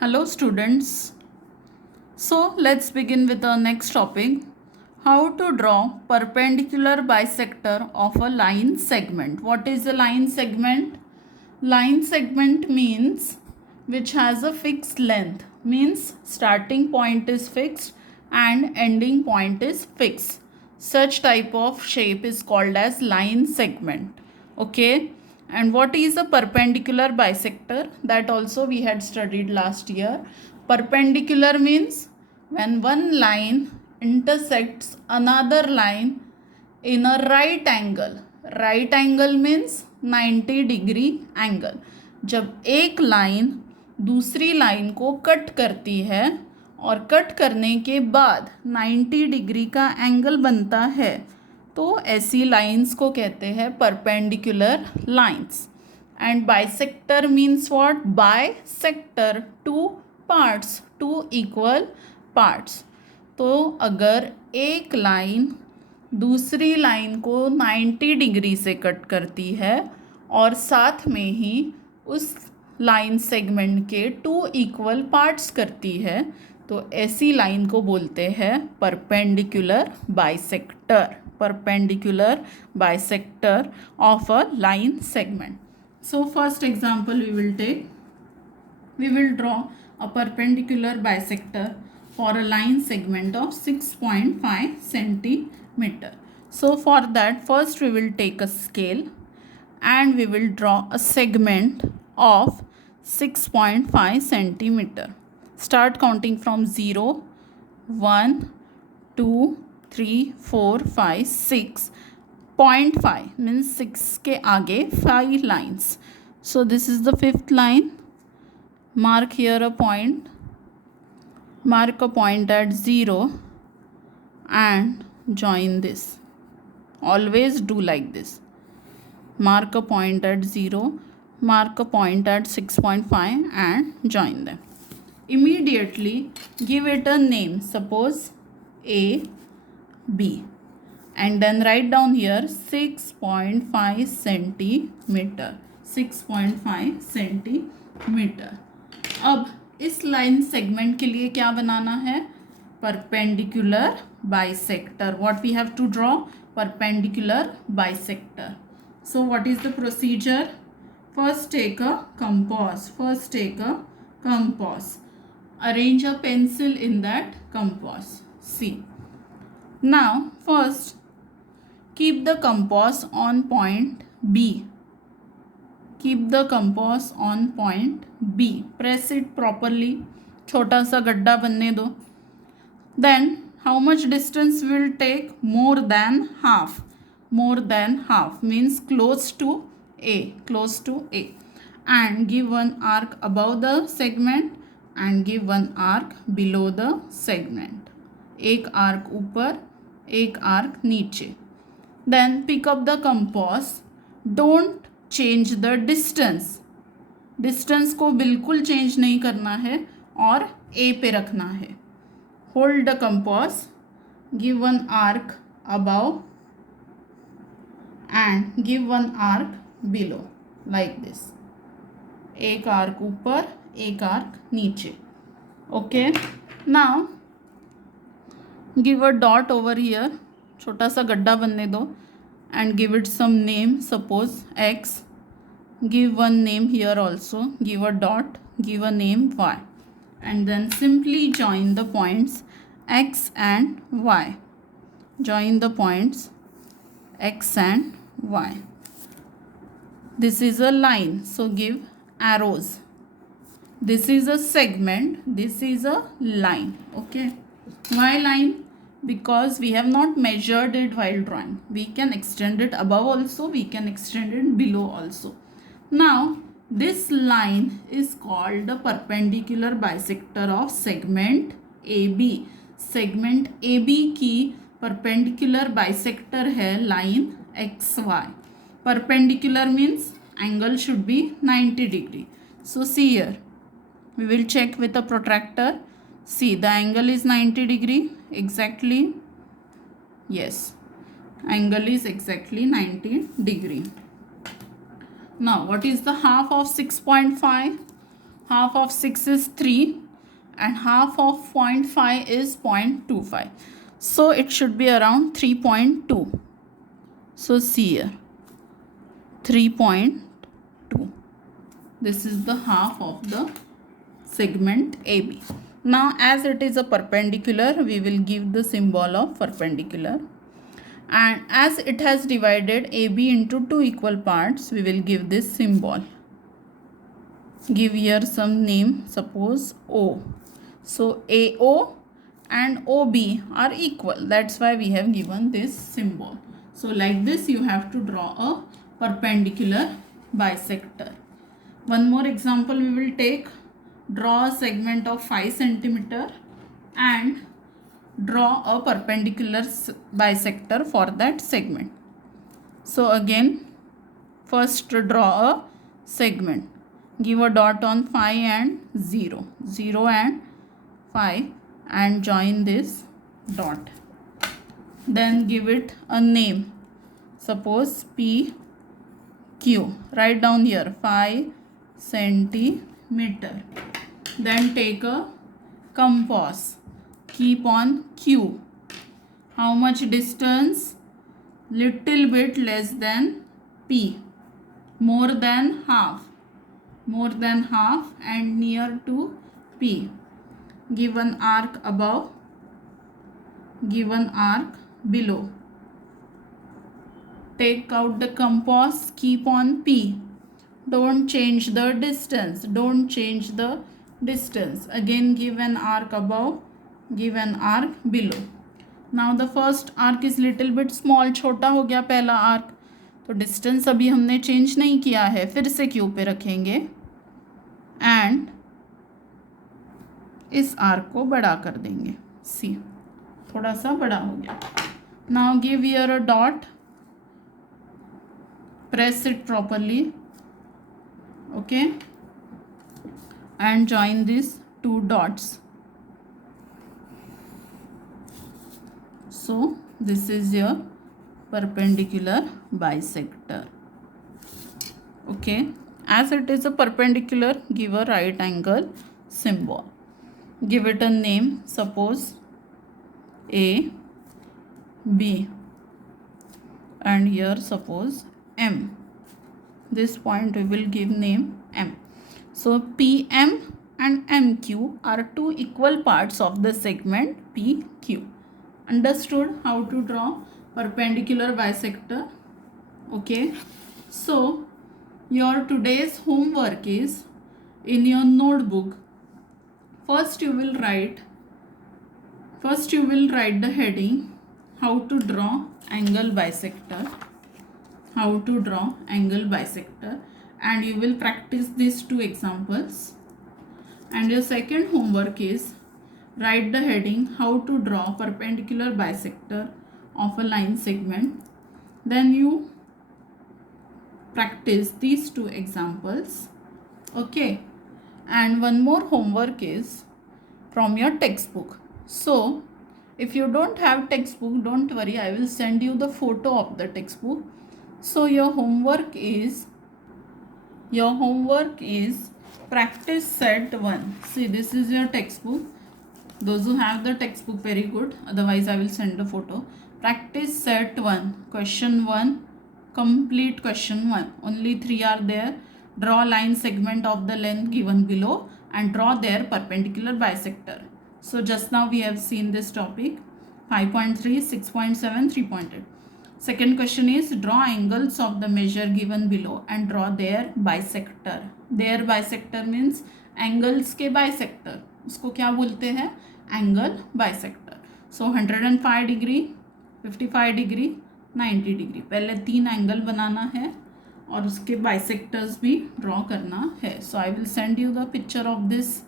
Hello students. So let's begin with the next topic. How to draw perpendicular bisector of a line segment. What is a line segment? Line segment means which has a fixed length. Means starting point is fixed and ending point is fixed. Such type of shape is called as line segment. Okay. And what is a perpendicular bisector? That also we had studied last year. Perpendicular means when one line intersects another line in a right angle. Right angle means 90 degree angle. जब एक line दूसरी line को cut करती है और cut करने के बाद 90 डिग्री का एंगल बनता है तो ऐसी लाइंस को कहते हैं perpendicular lines. And bisector means what? Bisector two parts, two equal parts. तो अगर एक लाइन दूसरी लाइन को 90 डिग्री से कट करती है और साथ में ही उस लाइन सेगमेंट के टू इक्वल पार्ट्स करती है तो ऐसी लाइन को बोलते हैं perpendicular bisector. Perpendicular bisector of a line segment. So first example we will take. We will draw a perpendicular bisector for a line segment of 6.5 centimeter. So for that first we will take a scale and we will draw a segment of 6.5 centimeter. Start counting from 0, 1, 2, 3, 4, 5, 6. 0.5 means 6 के आगे 5 lines. So this is the fifth line. Mark here a point. Mark a point at 0 and join this. Always do like this. Mark a point at 0, mark a point at 6.5 and join them. Immediately give it a name. Suppose A, B. And then write down here 6.5 centimeter. 6.5 centimeter. अब इस line segment के लिए क्या बनाना है? Perpendicular bisector. What we have to draw? Perpendicular bisector. So what is the procedure? First take a compass. First take a compass. Arrange a pencil in that compass. See. Now first keep the compass on point B. Keep the compass on point B. Press it properly. छोटा सा गड्ढा बनने दो. Then how much distance will take? More than half. More than half means close to A. Close to A. And give one arc above the segment and give one arc below the segment. एक arc ऊपर, एक arc नीचे. Then pick up the compass. Don't change the distance. Distance को बिल्कुल change नहीं करना है और A पे रखना है. Hold the compass. Give one arc above and give one arc below like this. एक arc ऊपर, एक arc नीचे. Okay. Now give a dot over here. छोटा सा गड्ढा बनने दो and give it some name. Suppose X. Give one name here also. Give a dot. Give a name Y. And then simply join the points X and Y. Join the points X and Y. This is a line. So give arrows. This is a segment. This is a line. Okay. Why line? Because we have not measured it while drawing. We can extend it above also. We can extend it below also. Now this line is called the perpendicular bisector of segment AB. Segment AB की perpendicular bisector है line XY. Perpendicular means angle should be 90 degree. So see here. We will check with a protractor. See, the angle is 90 degree exactly. Yes, angle is exactly 90 degree. Now what is the half of 6.5? half of 6 is 3 and half of 0.5 is 0.25. So it should be around 3.2. So see here 3.2. This is the half of the segment AB. Now as it is a perpendicular, we will give the symbol of perpendicular. And as it has divided AB into two equal parts, we will give this symbol. Give here some name, suppose O. So AO and OB are equal. That's why we have given this symbol. So like this you have to draw a perpendicular bisector. One more example we will take. Draw a segment of 5 centimeter and draw a perpendicular bisector for that segment. So again, first draw a segment. Give a dot on 5 and 0. 0 and 5 and join this dot. Then give it a name. Suppose PQ. Write down here 5 centimeter. Then take a compass. Keep on Q. How much distance? Little bit less than P. More than half. More than half and near to P. Give an arc above. Give an arc below. Take out the compass. Keep on P. Don't change the distance. Don't change the distance. Again give an arc above. Give an arc below. Now the first arc is little bit small. छोटा हो गया पहला arc. तो distance अभी हमने change नहीं किया है. फिर से Q पे रखेंगे. And इस arc को बड़ा कर देंगे. See. थोड़ा सा बड़ा हो गया. Now give here a dot. Press it properly. Okay. And join these two dots. So this is your perpendicular bisector. Okay. As it is a perpendicular, give a right angle symbol. Give it a name. Suppose A, B, and here suppose M. This point we will give name M. So PM and MQ are two equal parts of the segment PQ. Understood how to draw perpendicular bisector? Okay. So your today's homework is in your notebook. First you will write the heading how to draw angle bisector. How to draw angle bisector, and you will practice these two examples. And your second homework is write the heading how to draw perpendicular bisector of a line segment. Then you practice these two examples. Okay. And one more homework is from your textbook. So if you don't have textbook, don't worry, I will send you the photo of the textbook. So your homework is practice set 1. See, this is your textbook. Those who have the textbook, very good. Otherwise I will send the photo. Practice set 1. Question 1. Complete question 1. Only 3 are there. Draw line segment of the length given below and draw their perpendicular bisector. So just now we have seen this topic. 5.3, 6.7, 3.8. Second question is draw angles of the measure given below and draw their bisector. Their bisector means angles के bisector. उसको क्या बोलते हैं? Angle bisector. So 105 degree, 55 degree, 90 degree. पहले 3 angle बनाना है और उसके bisectors भी draw करना है. So I will send you the picture of this